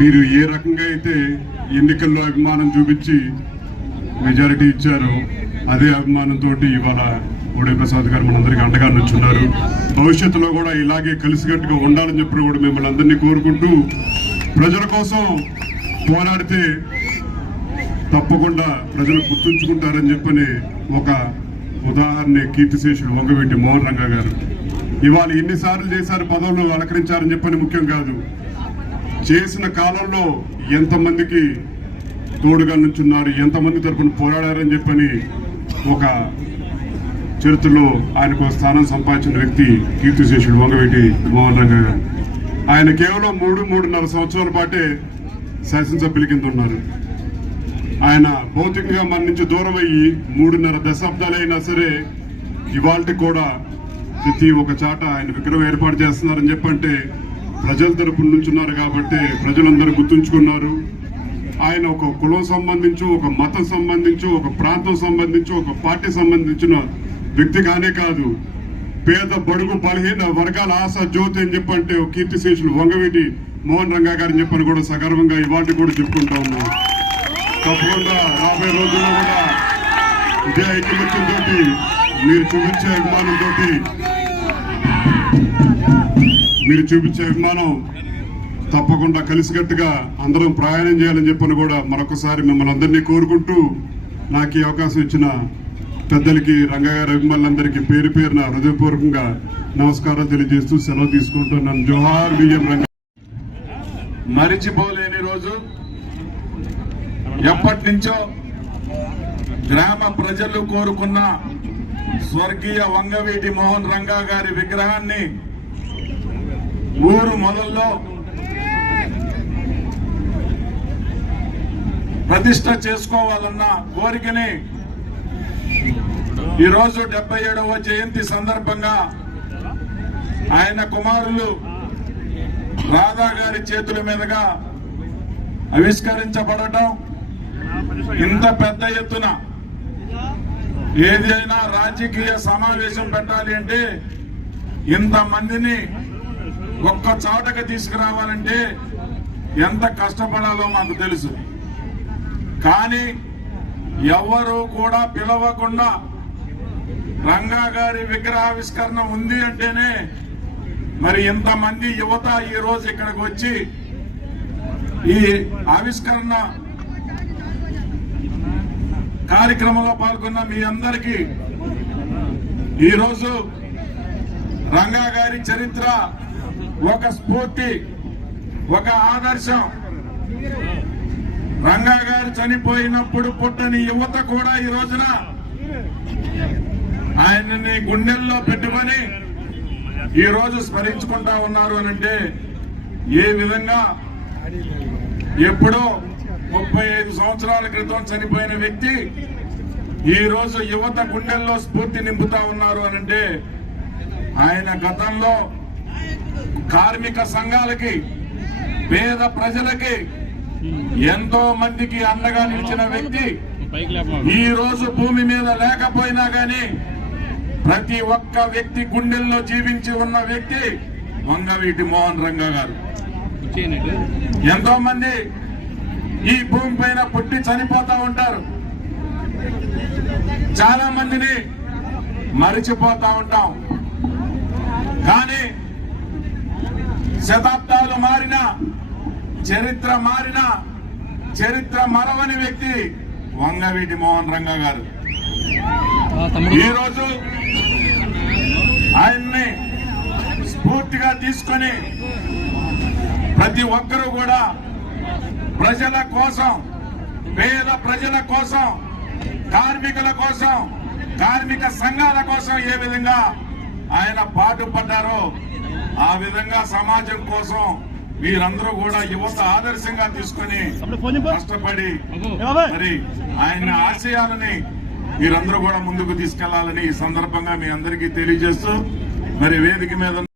మీరు ఏ రకంగా అయితే ఎన్నికల్లో అభిమానం చూపించి మెజారిటీ ఇచ్చారో అదే అభిమానంతో ఇవాళ ఓడే ప్రసాద్ గారు మనందరికీ అండగా నుంచున్నారు. భవిష్యత్తులో కూడా ఇలాగే కలిసికట్టుగా ఉండాలని చెప్పి కూడా మిమ్మల్ని అందరినీ కోరుకుంటూ, ప్రజల కోసం పోరాడితే తప్పకుండా ప్రజలు గుర్తుంచుకుంటారని చెప్పని ఒక ఉదాహరణ కీర్తిశేషుడు వంగవీటి మోహన్ రంగా గారు. ఇవాళ ఎన్నిసార్లు చేశారు, పదవులు అలంకరించారని చెప్పని ముఖ్యం కాదు, చేసిన కాలంలో ఎంతమందికి తోడుగా నుంచున్నారు, ఎంతమంది తరఫున పోరాడారని చెప్పని ఒక చరిత్రలో ఆయనకు స్థానం సంపాదించిన వ్యక్తి కీర్తిశేషుడు వంగవీటి మోహన్ రంగా గారు. ఆయన కేవలం 3-3.5 సంవత్సరాల పాటే శాసనసభ్యుల కింద ఉన్నారు. ఆయన భౌతికంగా మన నుంచి దూరం అయ్యి 3.5 దశాబ్దాలైనా సరే ఇవాళ కూడా ప్రతి ఒక చాట ఆయన విగ్రహం ఏర్పాటు చేస్తున్నారని చెప్పంటే ప్రజల తరపున నుంచున్నారు కాబట్టి ప్రజలందరూ గుర్తుంచుకున్నారు. ఆయన ఒక కులం సంబంధించి, ఒక మతం సంబంధించి, ఒక ప్రాంతం సంబంధించి, ఒక పార్టీ సంబంధించిన వ్యక్తి కానే కాదు, పేద బడుగు బలహీన వర్గాల ఆశ జ్యోతి అని చెప్పంటే కీర్తిశేషులు వంగవీటి మోహన్ రంగా గారిని చెప్పని కూడా సగర్వంగా ఇవాళ కూడా చెప్పుకుంటా ఉన్నాం. తప్పకుండా రాబోయే రోజుల్లో కూడా ఇదే ఐకమత్యంతో మీరు చూపించే అభిమానం తప్పకుండా కలిసికట్టుగా అందరం ప్రయాణం చేయాలని చెప్పని కూడా మరొకసారి మిమ్మల్ని అందరినీ కోరుకుంటూ, నాకు ఈ అవకాశం ఇచ్చిన పెద్దలకి, రంగా గారి అభిమానులందరికీ పేరు పేరున హృదయపూర్వకంగా నమస్కారాలు తెలియజేస్తూ సెలవు తీసుకుంటున్నాను. జోహార్ బియ్యం రంగా. మరిచిపోలేని రోజు, ఎప్పటి నుంచో గ్రామ ప్రజలు కోరుకున్న స్వర్గీయ వంగవీటి మోహన్ రంగా గారి విగ్రహాన్ని ఊరు మొదల్లో ప్రతిష్ట చేసుకోవాలన్న కోరికని ఈరోజు 77వ జయంతి సందర్భంగా ఆయన కుమారులు రాధా గారి చేతుల మీదుగా ఆవిష్కరించబడటం, ఇంత పెద్ద ఎత్తున ఏదైనా రాజకీయ సమావేశం పెట్టాలి అంటే ఇంతమందిని ఒక్క చాటకు తీసుకురావాలంటే ఎంత కష్టపడాలో మాకు తెలుసు. కానీ ఎవరు కూడా పిలవకుండా రంగా గారి విగ్రహావిష్కరణ ఉంది అంటేనే మరి ఇంతమంది యువత ఈ రోజు ఇక్కడికి వచ్చి ఈ ఆవిష్కరణ కార్యక్రమంలో పాల్గొన్న మీ అందరికీ ఈరోజు రంగా గారి చరిత్ర ఒక స్ఫూర్తి, ఒక ఆదర్శం. రంగా గారు చనిపోయినప్పుడు పుట్టని యువత కూడా ఈ రోజున ఆయనని గుండెల్లో పెట్టుకొని ఈ రోజు స్మరించుకుంటా ఉన్నారు అనంటే ఏ విధంగా ఎప్పుడో 35 సంవత్సరాల క్రితం చనిపోయిన వ్యక్తి ఈ రోజు యువత గుండెల్లో స్ఫూర్తి నింపుతా ఉన్నారు అనంటే ఆయన గతంలో కార్మిక సంఘాలకి, పేద ప్రజలకి ఎంతో మందికి అండగా నిలిచిన వ్యక్తి. ఈ రోజు భూమి మీద లేకపోయినా గాని ప్రతి ఒక్క వ్యక్తి గుండెల్లో జీవించి ఉన్న వ్యక్తి వంగవీటి మోహన్ రంగా గారు. ఎంతో మంది ఈ భూమి పైన పుట్టి చనిపోతా ఉంటారు, చాలా మందిని మరిచిపోతా ఉంటాం. కానీ శతాబ్దాలు మారినా, చరిత్ర మారినా, చరిత్ర మరవని వ్యక్తి వంగవీటి మోహన్ రంగా గారు. ఈ రోజు ఆయన్ని స్ఫూర్తిగా తీసుకొని ప్రతి ఒక్కరూ కూడా ప్రజల కోసం, పేద ప్రజల కోసం, కార్మికుల కోసం, కార్మిక సంఘాల కోసం ఏ విధంగా ఆయన పాటుపడ్డారో ఆ విధంగా సమాజం కోసం మీరందరూ కూడా యువత ఆదర్శంగా తీసుకొని కష్టపడి మరి ఆయన ఆశయాలని మీరందరూ కూడా ముందుకు తీసుకెళ్లాలని ఈ సందర్భంగా మీ అందరికీ తెలియజేస్తూ మరి వేదిక మీద